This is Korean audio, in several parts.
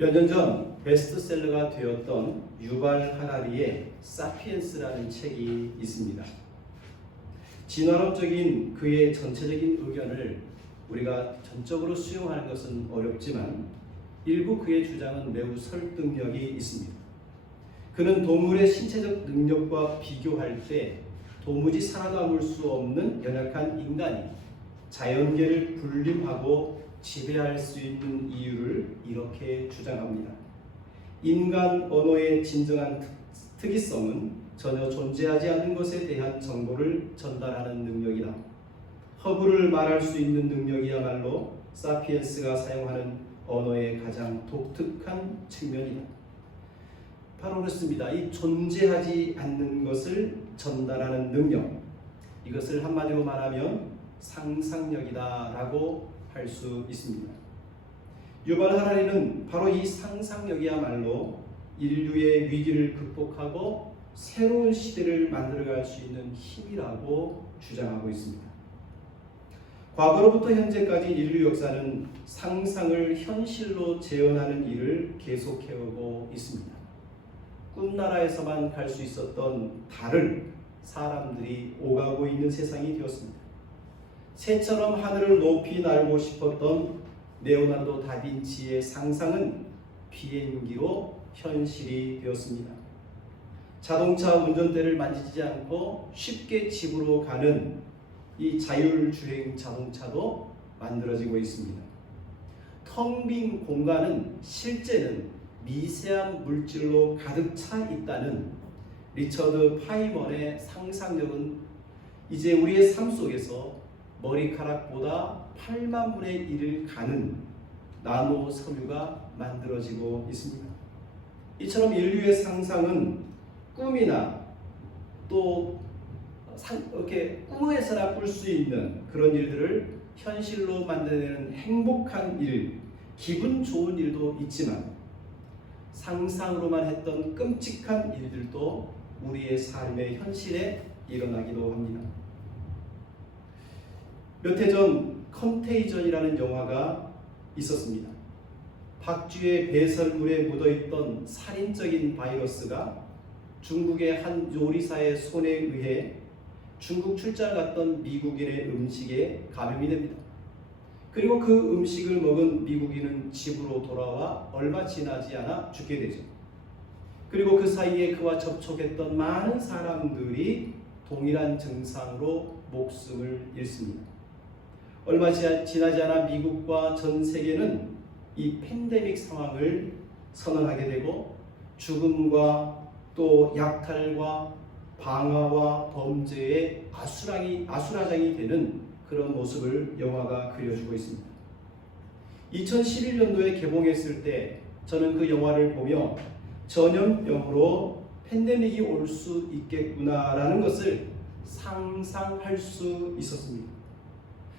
몇 년 전 베스트셀러가 되었던 유발 하라리의 사피엔스라는 책이 있습니다. 진화론적인 그의 전체적인 의견을 우리가 전적으로 수용하는 것은 어렵지만 일부 그의 주장은 매우 설득력이 있습니다. 그는 동물의 신체적 능력과 비교할 때 도무지 살아남을 수 없는 연약한 인간이 자연계를 군림하고 지배할 수 있는 이유를 이렇게 주장합니다. 인간 언어의 진정한 특이성은 전혀 존재하지 않는 것에 대한 정보를 전달하는 능력이다. 허브를 말할 수 있는 능력이야말로 사피엔스가 사용하는 언어의 가장 독특한 측면이다. 바로 그렇습니다. 이 존재하지 않는 것을 전달하는 능력, 이것을 한마디로 말하면 상상력이다라고 할 수 있습니다. 유발 하라리는 바로 이 상상력이야말로 인류의 위기를 극복하고 새로운 시대를 만들어갈 수 있는 힘이라고 주장하고 있습니다. 과거로부터 현재까지 인류 역사는 상상을 현실로 재현하는 일을 계속해오고 있습니다. 꿈나라에서만 갈 수 있었던 달을 사람들이 오가고 있는 세상이 되었습니다. 새처럼 하늘을 높이 날고 싶었던 레오나르도 다빈치의 상상은 비행기로 현실이 되었습니다. 자동차 운전대를 만지지 않고 쉽게 집으로 가는 이 자율주행 자동차도 만들어지고 있습니다. 텅 빈 공간은 실제는 미세한 물질로 가득 차 있다는 리처드 파이먼의 상상력은 이제 우리의 삶 속에서 머리카락보다 8만 분의 1을 가는 나노 섬유가 만들어지고 있습니다. 이처럼 인류의 상상은 꿈이나 또 이렇게 꿈에서나 꿀 수 있는 그런 일들을 현실로 만들어내는 행복한 일, 기분 좋은 일도 있지만 상상으로만 했던 끔찍한 일들도 우리의 삶의 현실에 일어나기도 합니다. 몇 해 전 컨테이전이라는 영화가 있었습니다. 박쥐의 배설물에 묻어있던 살인적인 바이러스가 중국의 한 요리사의 손에 의해 중국 출장 갔던 미국인의 음식에 감염이 됩니다. 그리고 그 음식을 먹은 미국인은 집으로 돌아와 얼마 지나지 않아 죽게 되죠. 그리고 그 사이에 그와 접촉했던 많은 사람들이 동일한 증상으로 목숨을 잃습니다. 얼마 지나지 않아 미국과 전 세계는 이 팬데믹 상황을 선언하게 되고 죽음과 또 약탈과 방화와 범죄의 아수라장이 되는 그런 모습을 영화가 그려주고 있습니다. 2011년도에 개봉했을 때 저는 그 영화를 보며 전염병으로 팬데믹이 올 수 있겠구나라는 것을 상상할 수 있었습니다.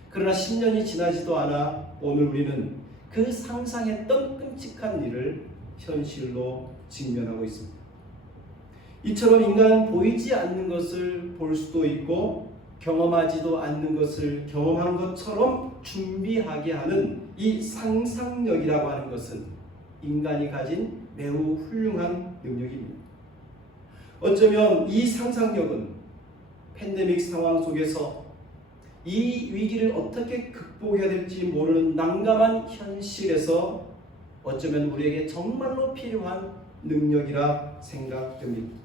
그러나 10년이 지나지도 않아 오늘 우리는 그 상상했던 끔찍한 일을 현실로 직면하고 있습니다. 이처럼 인간은 보이지 않는 것을 볼 수도 있고 경험하지도 않는 것을 경험한 것처럼 준비하게 하는 이 상상력이라고 하는 것은 인간이 가진 매우 훌륭한 능력입니다. 어쩌면 이 상상력은 팬데믹 상황 속에서 이 위기를 어떻게 극복해야 될지 모르는 난감한 현실에서 어쩌면 우리에게 정말로 필요한 능력이라 생각됩니다.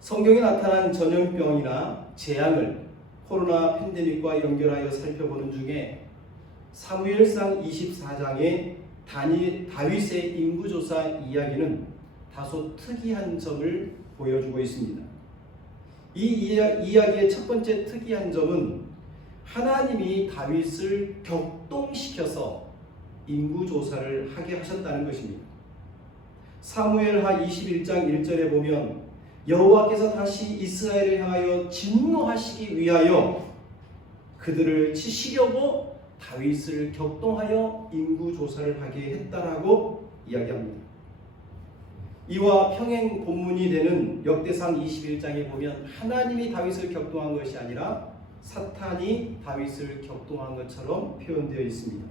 성경에 나타난 전염병이나 재앙을 코로나 팬데믹과 연결하여 살펴보는 중에 사무엘상 24장의 다윗의 인구조사 이야기는 다소 특이한 점을 보여주고 있습니다. 이 이야기의 첫 번째 특이한 점은 하나님이 다윗을 격동시켜서 인구조사를 하게 하셨다는 것입니다. 사무엘하 21장 1절에 보면 여호와께서 다시 이스라엘을 향하여 진노하시기 위하여 그들을 치시려고 다윗을 격동하여 인구조사를 하게 했다라고 이야기합니다. 이와 평행 본문이 되는 역대상 21장에 보면 하나님이 다윗을 격동한 것이 아니라 사탄이 다윗을 격동한 것처럼 표현되어 있습니다.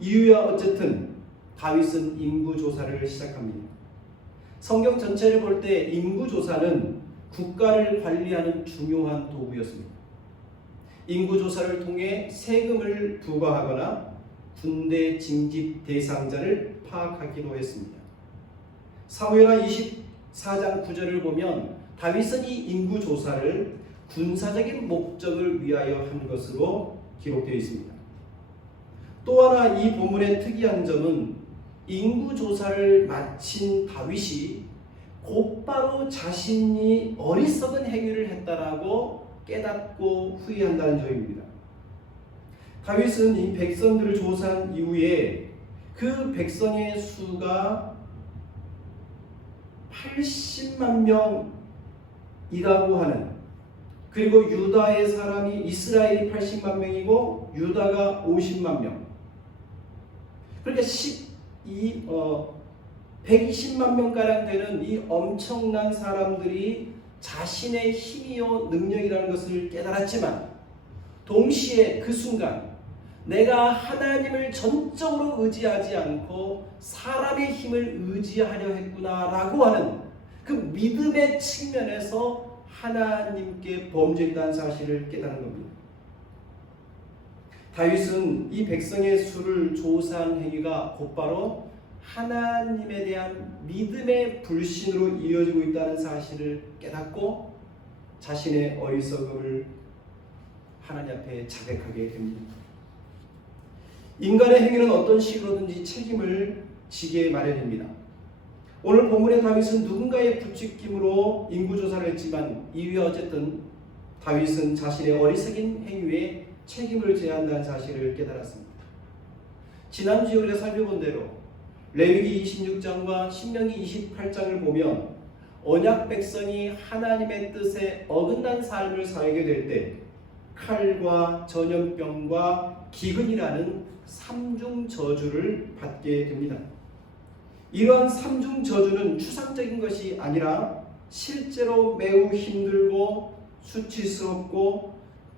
이유야 어쨌든 다윗은 인구조사를 시작합니다. 성경 전체를 볼 때 인구조사는 국가를 관리하는 중요한 도구였습니다. 인구조사를 통해 세금을 부과하거나 군대 징집 대상자를 파악하기도 했습니다. 사무엘하 24장 9절을 보면 다윗은 이 인구조사를 군사적인 목적을 위하여 한 것으로 기록되어 있습니다. 또 하나 이 본문의 특이한 점은 인구조사를 마친 다윗이 곧바로 자신이 어리석은 행위를 했다라고 깨닫고 후회한다는 점입니다. 다윗은 이 백성들을 조사한 이후에 그 백성의 수가 80만 명이라고 하는, 그리고 유다의 사람이 이스라엘이 80만 명이고 유다가 50만 명, 그러니까 120만 명가량 되는 이 엄청난 사람들이 자신의 힘이요 능력이라는 것을 깨달았지만 동시에 그 순간 내가 하나님을 전적으로 의지하지 않고 사람의 힘을 의지하려 했구나라고 하는 그 믿음의 측면에서 하나님께 범죄했다는 사실을 깨달은 겁니다. 다윗은 이 백성의 수를 조사한 행위가 곧바로 하나님에 대한 믿음의 불신으로 이어지고 있다는 사실을 깨닫고 자신의 어리석음을 하나님 앞에 자백하게 됩니다. 인간의 행위는 어떤 식으로든지 책임을 지게 마련입니다. 오늘 본문의 다윗은 누군가의 부추김으로 인구조사를 했지만 이후에 어쨌든 다윗은 자신의 어리석인 행위에 책임을 져야 한다는 사실을 깨달았습니다. 지난주에 우리가 살펴본 대로 레위기 26장과 신명기 28장을 보면 언약 백성이 하나님의 뜻에 어긋난 삶을 살게 될 때 칼과 전염병과 기근이라는 삼중 저주를 받게 됩니다. 이러한 삼중 저주는 추상적인 것이 아니라 실제로 매우 힘들고 수치스럽고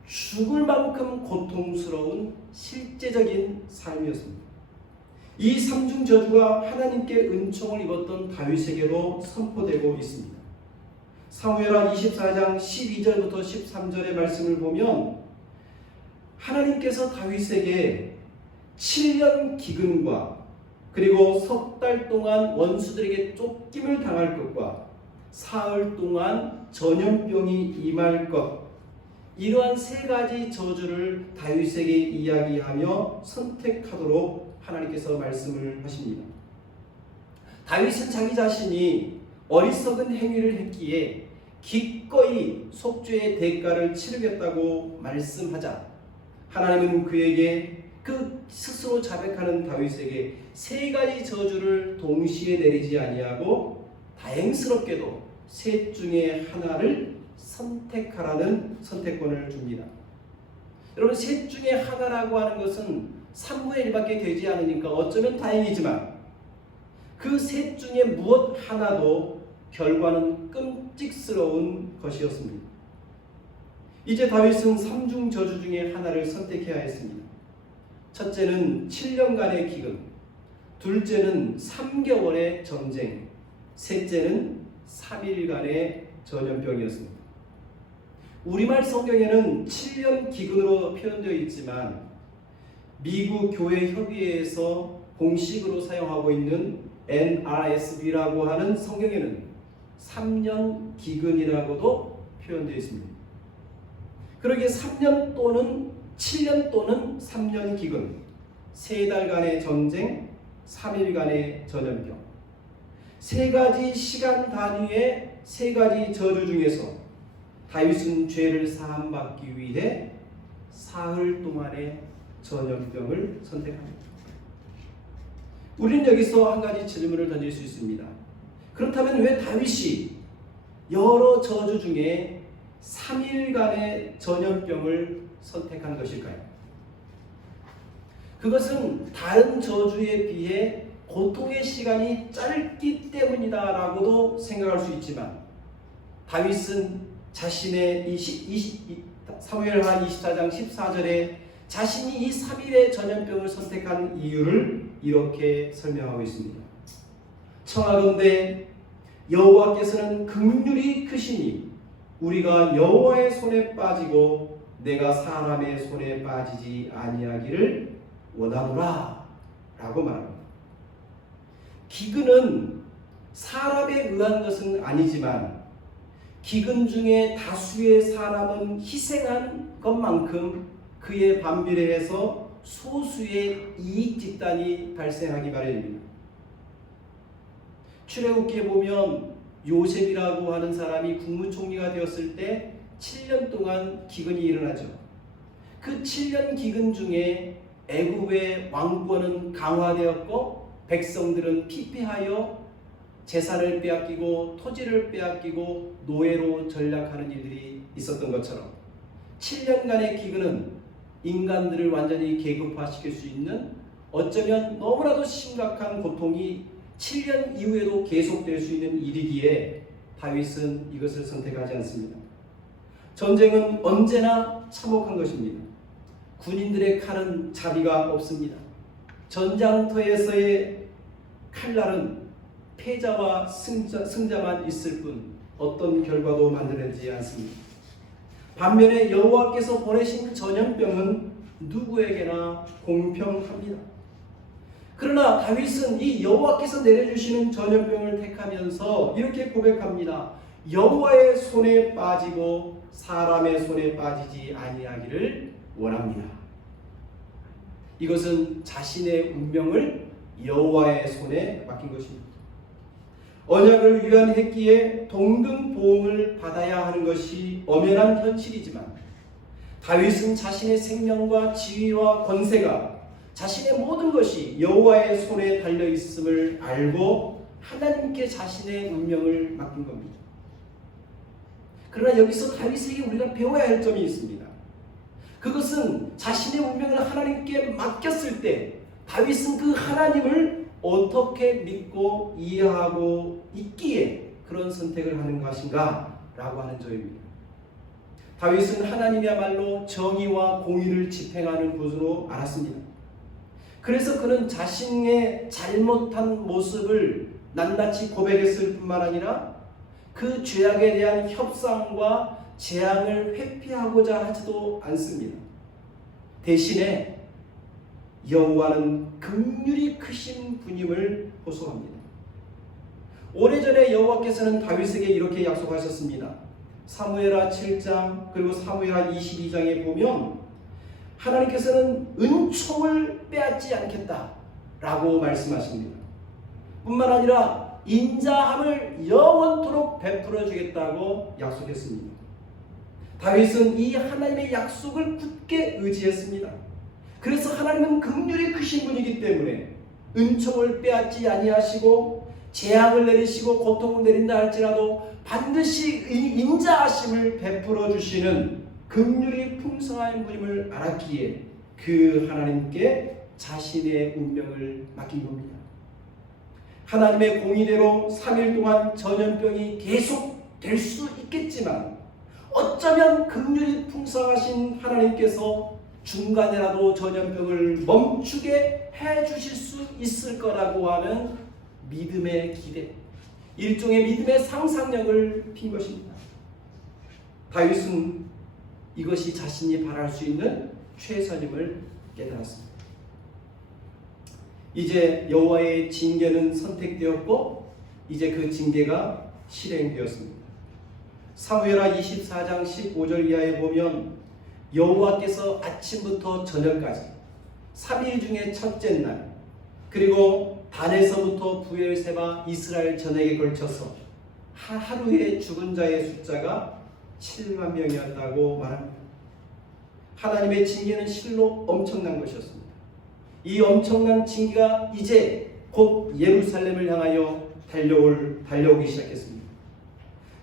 죽을 만큼 고통스러운 실제적인 삶이었습니다. 이 삼중 저주가 하나님께 은총을 입었던 다윗에게로 선포되고 있습니다. 사무엘하 24장 12절부터 13절의 말씀을 보면 하나님께서 다윗에게 7년 기근과 그리고 석 달 동안 원수들에게 쫓김을 당할 것과 사흘 동안 전염병이 임할 것, 이러한 세 가지 저주를 다윗에게 이야기하며 선택하도록 하나님께서 말씀을 하십니다. 다윗은 자기 자신이 어리석은 행위를 했기에 기꺼이 속죄의 대가를 치르겠다고 말씀하자 하나님은 그에게 그 스스로 자백하는 다윗에게 세 가지 저주를 동시에 내리지 아니하고 다행스럽게도 셋 중에 하나를 선택하라는 선택권을 줍니다. 여러분, 셋 중에 하나라고 하는 것은 3분의 1밖에 되지 않으니까 어쩌면 다행이지만 그 셋 중에 무엇 하나도 결과는 끔찍스러운 것이었습니다. 이제 다윗은 삼중 저주 중에 하나를 선택해야 했습니다. 첫째는 7년간의 기근, 둘째는 3개월의 전쟁, 셋째는 3일간의 전염병이었습니다. 우리말 성경에는 7년 기근으로 표현되어 있지만 미국 교회 협의회에서 공식으로 사용하고 있는 NRSV라고 하는 성경에는 3년 기근이라고도 표현되어 있습니다. 그러기에 3년 또는 7년 또는 3년 기근, 3달간의 전쟁, 3일간의 전염병, 세 가지 시간 단위의 세 가지 저주 중에서 다윗은 죄를 사함받기 위해 사흘 동안의 전염병을 선택합니다. 우리는 여기서 한 가지 질문을 던질 수 있습니다. 그렇다면 왜 다윗이 여러 저주 중에 3일간의 전염병을 선택한 것일까요? 그것은 다른 저주에 비해 고통의 시간이 짧기 때문이다라고도 생각할 수 있지만 다윗은 자신의 사무엘하 24장 14절에 자신이 이 3일의 전염병을 선택한 이유를 이렇게 설명하고 있습니다. 청하건대 여호와께서는 긍휼이 크시니 우리가 여호와의 손에 빠지고 내가 사람의 손에 빠지지 아니하기를 원하노라 라고 말합니다. 기근은 사람에 의한 것은 아니지만 기근 중에 다수의 사람은 희생한 것만큼 그에 반비례해서 소수의 이익 집단이 발생하기 마련입니다. 출애굽기에 보면 요셉이라고 하는 사람이 국무총리가 되었을 때 7년 동안 기근이 일어나죠. 그 7년 기근 중에 애굽의 왕권은 강화되었고 백성들은 피폐하여 재산을 빼앗기고 토지를 빼앗기고 노예로 전락하는 일들이 있었던 것처럼 7년간의 기근은 인간들을 완전히 계급화시킬 수 있는 어쩌면 너무나도 심각한 고통이 7년 이후에도 계속될 수 있는 일이기에 다윗은 이것을 선택하지 않습니다. 전쟁은 언제나 참혹한 것입니다. 군인들의 칼은 자비가 없습니다. 전장터에서의 칼날은 패자와 승자만 있을 뿐 어떤 결과도 만들어내지 않습니다. 반면에 여호와께서 보내신 전염병은 누구에게나 공평합니다. 그러나 다윗은 이 여호와께서 내려주시는 전염병을 택하면서 이렇게 고백합니다. 여호와의 손에 빠지고 사람의 손에 빠지지 아니하기를 원합니다. 이것은 자신의 운명을 여호와의 손에 맡긴 것입니다. 언약을 위반했기에 동등 보응을 받아야 하는 것이 엄연한 현실이지만 다윗은 자신의 생명과 지위와 권세가 자신의 모든 것이 여호와의 손에 달려 있음을 알고 하나님께 자신의 운명을 맡긴 겁니다. 그러나 여기서 다윗에게 우리가 배워야 할 점이 있습니다. 그것은 자신의 운명을 하나님께 맡겼을 때 다윗은 그 하나님을 어떻게 믿고 이해하고 있기에 그런 선택을 하는 것인가 라고 하는 점입니다. 다윗은 하나님이야말로 정의와 공의를 집행하는 분으로 알았습니다. 그래서 그는 자신의 잘못한 모습을 낱낱이 고백했을 뿐만 아니라 그 죄악에 대한 협상과 재앙을 회피하고자 하지도 않습니다. 대신에 여호와는 긍휼이 크신 분임을 호소합니다. 오래전에 여호와께서는 다윗에게 이렇게 약속하셨습니다. 사무엘하 7장 그리고 사무엘하 22장에 보면 하나님께서는 은총을 빼앗지 않겠다라고 말씀하십니다. 뿐만 아니라 인자함을 영원토록 베풀어 주겠다고 약속했습니다. 다윗은 이 하나님의 약속을 굳게 의지했습니다. 그래서 하나님은 긍휼이 크신 분이기 때문에 은총을 빼앗지 아니하시고 재앙을 내리시고 고통을 내린다 할지라도 반드시 인자하심을 베풀어 주시는 긍휼이 풍성한 분임을 알았기에 그 하나님께 자신의 운명을 맡긴 겁니다. 하나님의 공의대로 3일 동안 전염병이 계속될 수 있겠지만 어쩌면 긍휼이 풍성하신 하나님께서 중간에라도 전염병을 멈추게 해주실 수 있을 거라고 하는 믿음의 기대, 일종의 믿음의 상상력을 핀 것입니다. 다윗은 이것이 자신이 바랄 수 있는 최선임을 깨달았습니다. 이제 여호와의 징계는 선택되었고 이제 그 징계가 실행되었습니다. 사무엘하 24장 15절 이하에 보면 여호와께서 아침부터 저녁까지 3일 중에 첫째 날 그리고 단에서부터 부엘세바 이스라엘 전역에 걸쳐서 하루에 죽은 자의 숫자가 7만 명이었다고 말합니다. 하나님의 징계는 실로 엄청난 것이었습니다. 이 엄청난 징계가 이제 곧 예루살렘을 향하여 달려오기 시작했습니다.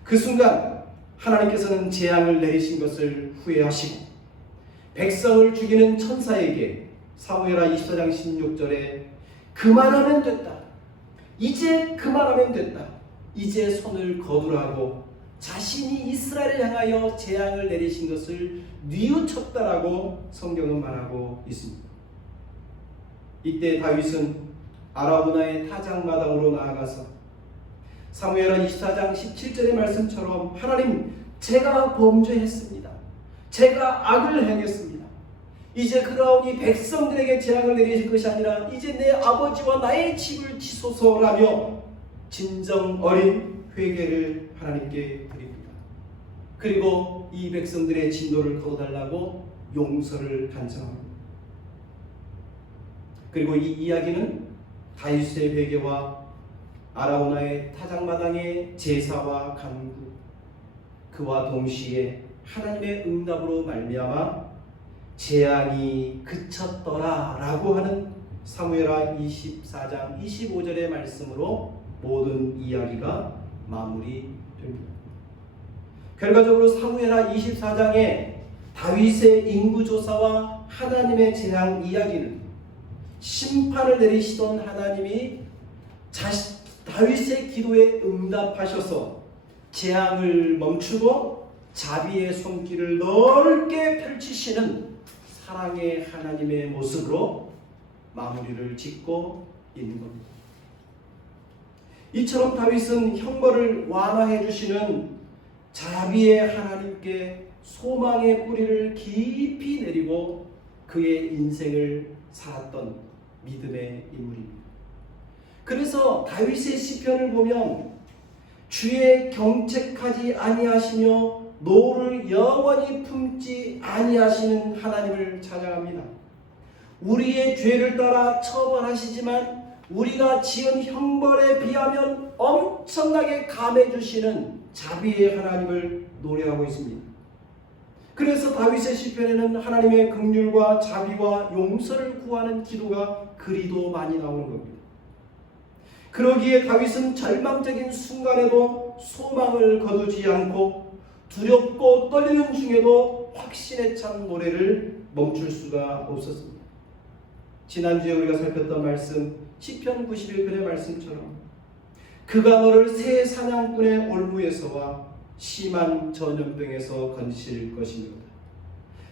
그 순간 하나님께서는 재앙을 내리신 것을 후회하시고 백성을 죽이는 천사에게 사무엘하 24장 16절에 그만하면 됐다. 이제 그만하면 됐다. 이제 손을 거두라고 자신이 이스라엘을 향하여 재앙을 내리신 것을 뉘우쳤다라고 성경은 말하고 있습니다. 이때 다윗은 아라우나의 타작마당으로 나아가서 사무엘하 24장 17절의 말씀처럼 하나님, 제가 범죄했습니다. 제가 악을 행했습니다. 이제 그러하오니 백성들에게 재앙을 내리실 것이 아니라 이제 내 아버지와 나의 집을 지소서라며 진정 어린 회개를 하나님께 드립니다. 그리고 이 백성들의 진노를 거둬달라고 용서를 간청합니다. 그리고 이 이야기는 다윗의 회개와 아라우나의 타작마당의 제사와 간구, 그와 동시에 하나님의 응답으로 말미암아 재앙이 그쳤더라 라고 하는 사무엘하 24장 25절의 말씀으로 모든 이야기가 마무리됩니다. 결과적으로 사무엘하 24장의 다윗의 인구조사와 하나님의 재앙 이야기는 심판을 내리시던 하나님이 다윗의 기도에 응답하셔서 재앙을 멈추고 자비의 손길을 넓게 펼치시는 사랑의 하나님의 모습으로 마무리를 짓고 있는 겁니다. 이처럼 다윗은 형벌을 완화해 주시는 자비의 하나님께 소망의 뿌리를 깊이 내리고 그의 인생을 살았던 믿음의 인물입니다. 그래서 다윗의 시편을 보면 주의 경책하지 아니하시며 노를 영원히 품지 아니하시는 하나님을 찬양합니다. 우리의 죄를 따라 처벌하시지만 우리가 지은 형벌에 비하면 엄청나게 감해 주시는 자비의 하나님을 노래하고 있습니다. 그래서 다윗의 시편에는 하나님의 긍휼과 자비와 용서를 구하는 기도가 그리도 많이 나오는 겁니다. 그러기에 다윗은 절망적인 순간에도 소망을 거두지 않고 두렵고 떨리는 중에도 확신에 찬 노래를 멈출 수가 없었습니다. 지난주에 우리가 살폈던 말씀 시편 91편의 말씀처럼 그가 너를 새 사냥꾼의 올무에서와 심한 전염병에서 건지실 것입니다.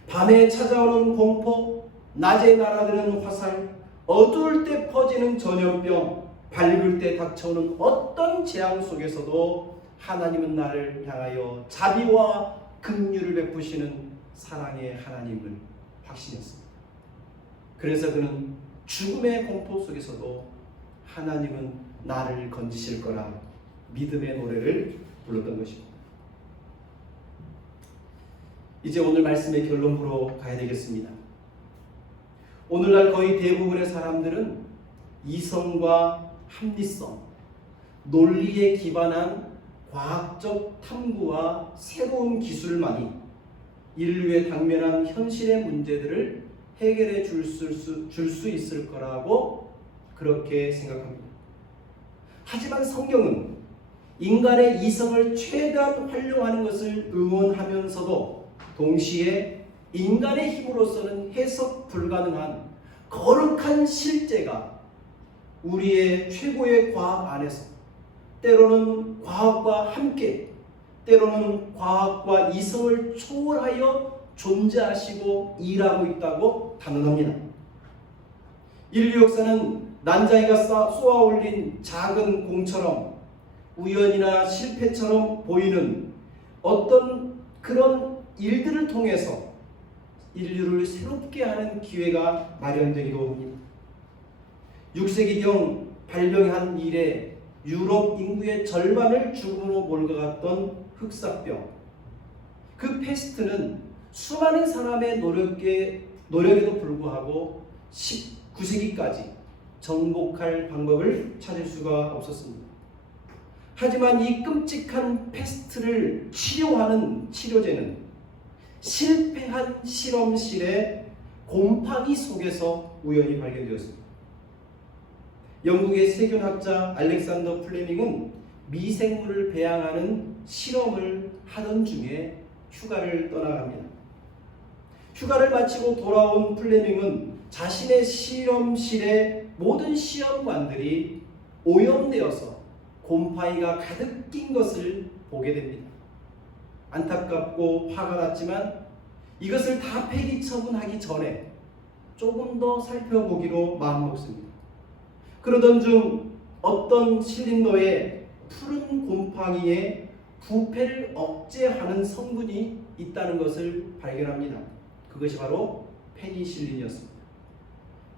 밤에 찾아오는 공포, 낮에 날아드는 화살, 어두울 때 퍼지는 전염병, 밝을 때 닥쳐오는 어떤 재앙 속에서도 하나님은 나를 향하여 자비와 긍휼을 베푸시는 사랑의 하나님을 확신했습니다. 그래서 그는 죽음의 공포 속에서도 하나님은 나를 건지실 거라 믿음의 노래를 불렀던 것입니다. 이제 오늘 말씀의 결론부로 가야 되겠습니다. 오늘날 거의 대부분의 사람들은 이성과 합리성, 논리에 기반한 과학적 탐구와 새로운 기술만이 인류에 당면한 현실의 문제들을 해결해 줄 수 있을 거라고 그렇게 생각합니다. 하지만 성경은 인간의 이성을 최대한 활용하는 것을 응원하면서도 동시에 인간의 힘으로서는 해석 불가능한 거룩한 실제가 우리의 최고의 과학 안에서 때로는 과학과 함께 때로는 과학과 이성을 초월하여 존재하시고 일하고 있다고 단언합니다. 인류 역사는 난자기가 쏘아 올린 작은 공처럼 우연이나 실패처럼 보이는 어떤 그런 일들을 통해서 인류를 새롭게 하는 기회가 마련되기도 합니다. 6세기경 발병한 이래 유럽 인구의 절반을 죽음으로 몰아갔던 흑사병, 그 패스트는 수많은 사람의 노력에도 불구하고 19세기까지 정복할 방법을 찾을 수가 없었습니다. 하지만 이 끔찍한 패스트를 치료하는 치료제는 실패한 실험실의 곰팡이 속에서 우연히 발견되었습니다. 영국의 세균학자 알렉산더 플레밍은 미생물을 배양하는 실험을 하던 중에 휴가를 떠나갑니다. 휴가를 마치고 돌아온 플레밍은 자신의 실험실의 모든 시험관들이 오염되어서 곰팡이가 가득 낀 것을 보게 됩니다. 안타깝고 화가 났지만 이것을 다 폐기 처분하기 전에 조금 더 살펴보기로 마음먹습니다. 그러던 중 어떤 신림로에 푸른 곰팡이에 부패를 억제하는 성분이 있다는 것을 발견합니다. 그것이 바로 페니실린이었습니다.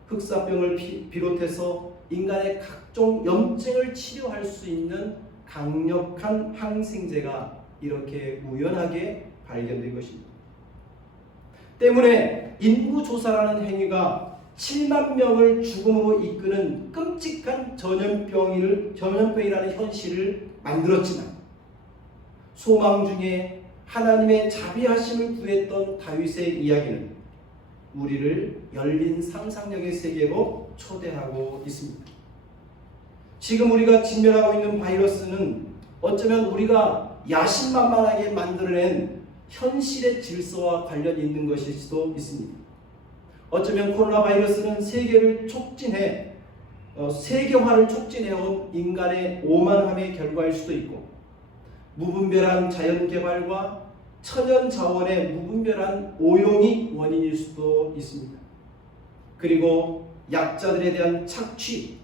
흑사병을 비롯해서 인간의 각종 염증을 치료할 수 있는 강력한 항생제가 이렇게 우연하게 발견된 것입니다. 때문에 인구조사라는 행위가 7만 명을 죽음으로 이끄는 끔찍한 전염병이라는 현실을 만들었지만 소망 중에 하나님의 자비하심을 구했던 다윗의 이야기는 우리를 열린 상상력의 세계로 초대하고 있습니다. 지금 우리가 직면하고 있는 바이러스는 어쩌면 우리가 야심만만하게 만들어낸 현실의 질서와 관련이 있는 것일 수도 있습니다. 어쩌면 코로나 바이러스는 세계화를 촉진해온 인간의 오만함의 결과일 수도 있고 무분별한 자연개발과 천연자원의 무분별한 오용이 원인일 수도 있습니다. 그리고 약자들에 대한 착취,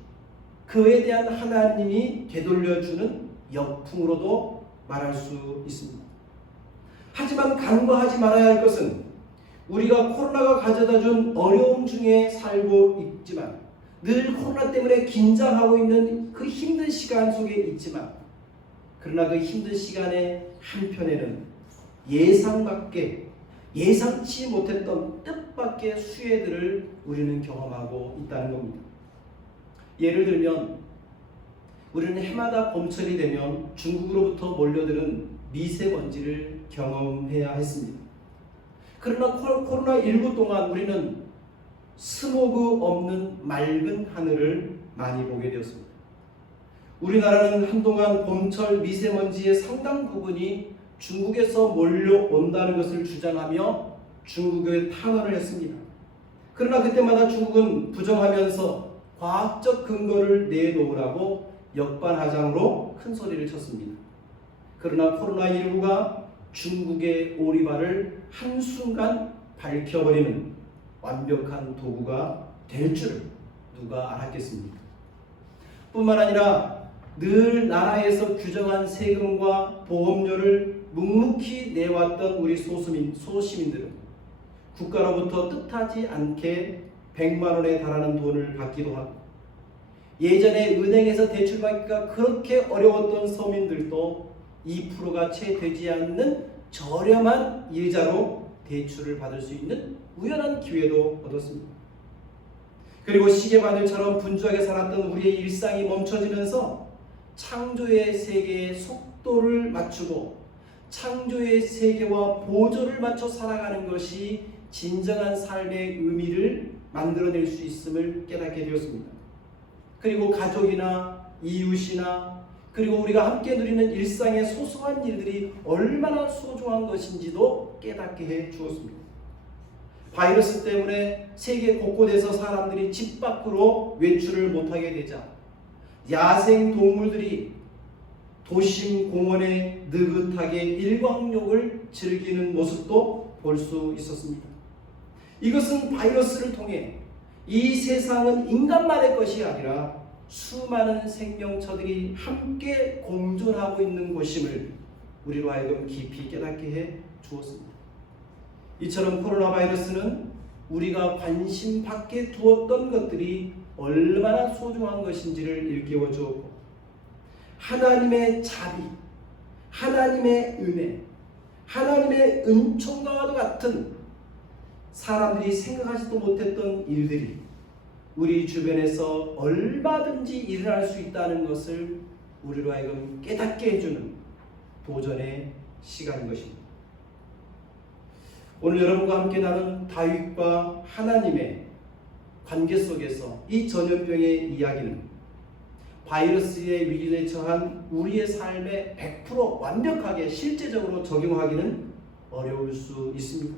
그에 대한 하나님이 되돌려주는 역풍으로도 말할 수 있습니다. 하지만 간과하지 말아야 할 것은 우리가 코로나가 가져다준 어려움 중에 살고 있지만 늘 코로나 때문에 긴장하고 있는 그 힘든 시간 속에 있지만 그러나 그 힘든 시간의 한편에는 예상치 못했던 뜻밖의 수혜들을 우리는 경험하고 있다는 겁니다. 예를 들면 우리는 해마다 봄철이 되면 중국으로부터 몰려드는 미세먼지를 경험해야 했습니다. 그러나 코로나19 동안 우리는 스모그 없는 맑은 하늘을 많이 보게 되었습니다. 우리나라는 한동안 봄철 미세먼지의 상당 부분이 중국에서 몰려온다는 것을 주장하며 중국에 탄원을 했습니다. 그러나 그때마다 중국은 부정하면서 과학적 근거를 내놓으라고 역반하장으로 큰 소리를 쳤습니다. 그러나 코로나19가 중국의 오리발을 한순간 밝혀버리는 완벽한 도구가 될 줄 누가 알았겠습니까? 뿐만 아니라 늘 나라에서 규정한 세금과 보험료를 묵묵히 내왔던 우리 소시민들은 국가로부터 뜻하지 않게 100만 원에 달하는 돈을 받기도 하고 예전에 은행에서 대출받기가 그렇게 어려웠던 서민들도 2%가 채 되지 않는 저렴한 이자로 대출을 받을 수 있는 우연한 기회도 얻었습니다. 그리고 시계바늘처럼 분주하게 살았던 우리의 일상이 멈춰지면서 창조의 세계의 속도를 맞추고 창조의 세계와 보조를 맞춰 살아가는 것이 진정한 삶의 의미를 만들어낼 수 있음을 깨닫게 되었습니다. 그리고 가족이나 이웃이나 그리고 우리가 함께 누리는 일상의 소소한 일들이 얼마나 소중한 것인지도 깨닫게 해 주었습니다. 바이러스 때문에 세계 곳곳에서 사람들이 집 밖으로 외출을 못하게 되자 야생 동물들이 도심 공원에 느긋하게 일광욕을 즐기는 모습도 볼 수 있었습니다. 이것은 바이러스를 통해 이 세상은 인간만의 것이 아니라 수많은 생명체들이 함께 공존하고 있는 것임을 우리로 하여금 깊이 깨닫게 해 주었습니다. 이처럼 코로나 바이러스는 우리가 관심 밖에 두었던 것들이 얼마나 소중한 것인지를 일깨워 주었고 하나님의 자비, 하나님의 은혜, 하나님의 은총과도 같은 사람들이 생각하지도 못했던 일들이 우리 주변에서 얼마든지 일어날 수 있다는 것을 우리로 하여금 깨닫게 해주는 도전의 시간인 것입니다. 오늘 여러분과 함께 나눈 다윗과 하나님의 관계 속에서 이 전염병의 이야기는 바이러스의 위기에 처한 우리의 삶에 100% 완벽하게 실제적으로 적용하기는 어려울 수 있습니다.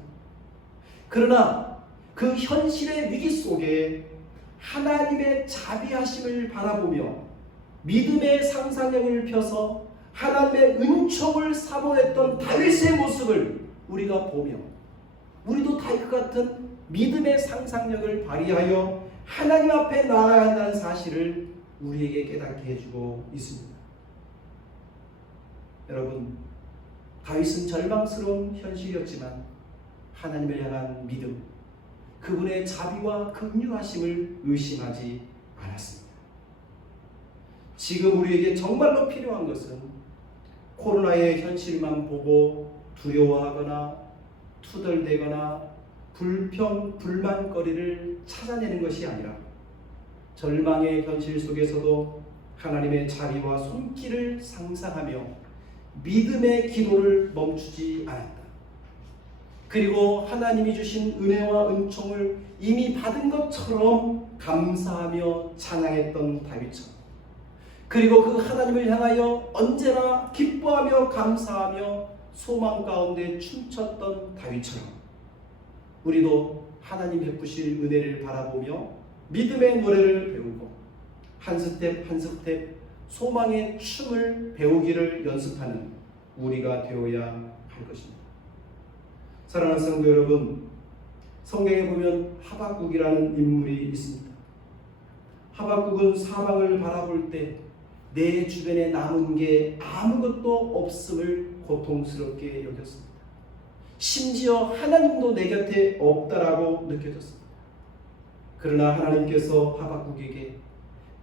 그러나 그 현실의 위기 속에 하나님의 자비하심을 바라보며 믿음의 상상력을 펴서 하나님의 은총을 사모했던 다윗의 모습을 우리가 보며 우리도 다윗 같은 믿음의 상상력을 발휘하여 하나님 앞에 나아가야 한다는 사실을 우리에게 깨닫게 해주고 있습니다. 여러분, 다윗은 절망스러운 현실이었지만 하나님을 향한 믿음, 그분의 자비와 긍휼하심을 의심하지 않았습니다. 지금 우리에게 정말로 필요한 것은 코로나의 현실만 보고 두려워하거나 투덜대거나 불평, 불만거리를 찾아내는 것이 아니라 절망의 현실 속에서도 하나님의 자비와 손길을 상상하며 믿음의 기도를 멈추지 않았다. 그리고 하나님이 주신 은혜와 은총을 이미 받은 것처럼 감사하며 찬양했던 다윗처럼, 그리고 그 하나님을 향하여 언제나 기뻐하며 감사하며 소망 가운데 춤췄던 다윗처럼 우리도 하나님 베푸실 은혜를 바라보며 믿음의 노래를 배우고 한 스텝 한 스텝 소망의 춤을 배우기를 연습하는 우리가 되어야 할 것입니다. 사랑하는 성도 여러분, 성경에 보면 하박국이라는 인물이 있습니다. 하박국은 사망을 바라볼 때 내 주변에 남은 게 아무것도 없음을 고통스럽게 여겼습니다. 심지어 하나님도 내 곁에 없다라고 느껴졌습니다. 그러나 하나님께서 하박국에게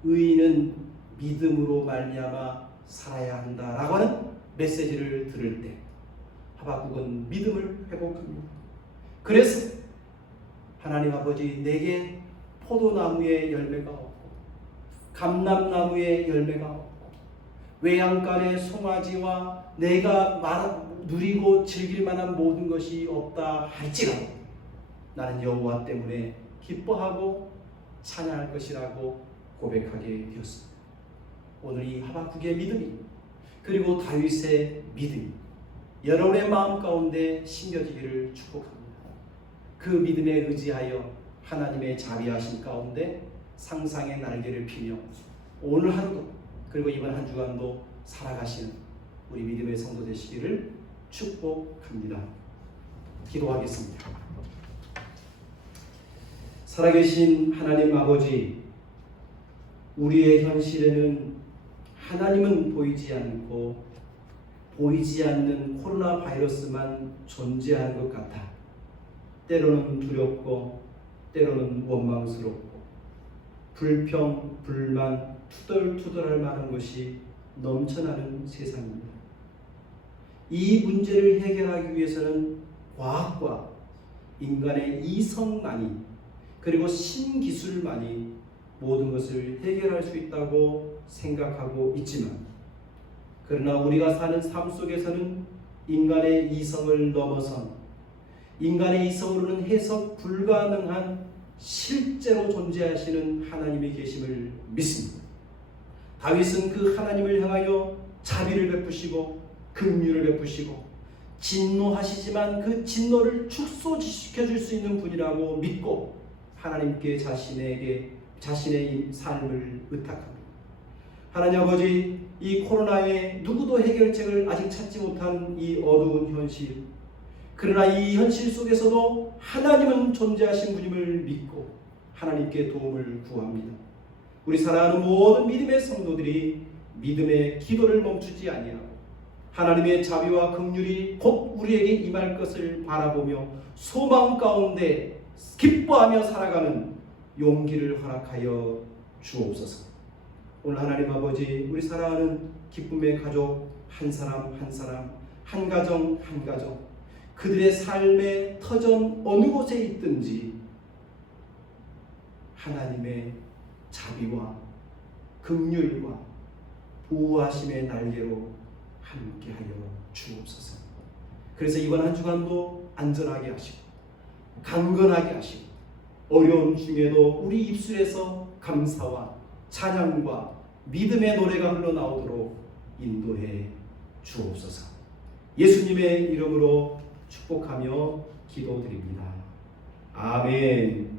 의인은 믿음으로 말미암아 살아야 한다라고 하는 메시지를 들을 때 하박국은 믿음을 회복합니다. 그래서 하나님 아버지, 내게 포도나무의 열매가 없고 감람나무의 열매가 없고 외양간의 송아지와 내가 누리고 즐길 만한 모든 것이 없다 할지라도 나는 여호와 때문에 기뻐하고 찬양할 것이라고 고백하게 되었습니다. 오늘 이 하박국의 믿음이, 그리고 다윗의 믿음이 여러분의 마음 가운데 심겨지기를 축복합니다. 그 믿음에 의지하여 하나님의 자비하심 가운데 상상의 날개를 피며 오늘 하루도 그리고 이번 한 주간도 살아가시는 우리 믿음의 성도 되시기를 축복합니다. 기도하겠습니다. 살아계신 하나님 아버지, 우리의 현실에는 하나님은 보이지 않고 보이지 않는 코로나 바이러스만 존재하는 것 같아 때로는 두렵고 때로는 원망스럽고 불평, 불만, 투덜투덜할 만한 것이 넘쳐나는 세상입니다. 이 문제를 해결하기 위해서는 과학과 인간의 이성만이, 그리고 신기술만이 모든 것을 해결할 수 있다고 생각하고 있지만, 그러나 우리가 사는 삶 속에서는 인간의 이성을 넘어선, 인간의 이성으로는 해석 불가능한 실제로 존재하시는 하나님이 계심을 믿습니다. 다윗은 그 하나님을 향하여 자비를 베푸시고 긍휼을 베푸시고 진노하시지만 그 진노를 축소시켜 줄 수 있는 분이라고 믿고 하나님께 자신의 삶을 의탁합니다. 하나님 아버지, 이 코로나에 누구도 해결책을 아직 찾지 못한 이 어두운 현실, 그러나 이 현실 속에서도 하나님은 존재하신 분임을 믿고 하나님께 도움을 구합니다. 우리 사랑하는 모든 믿음의 성도들이 믿음의 기도를 멈추지 아니하고 하나님의 자비와 긍휼이 곧 우리에게 임할 것을 바라보며 소망 가운데 기뻐하며 살아가는 용기를 허락하여 주옵소서. 오늘 하나님 아버지, 우리 사랑하는 기쁨의 가족 한 사람 한 사람, 한 가정 한 가정, 그들의 삶의 터전 어느 곳에 있든지 하나님의 자비와 긍휼과 보호하심의 날개로 함께하여 주옵소서. 그래서 이번 한 주간도 안전하게 하시고 강건하게 하시고 어려운 중에도 우리 입술에서 감사와 찬양과 믿음의 노래가 흘러나오도록 인도해 주옵소서. 예수님의 이름으로 축복하며 기도드립니다. 아멘.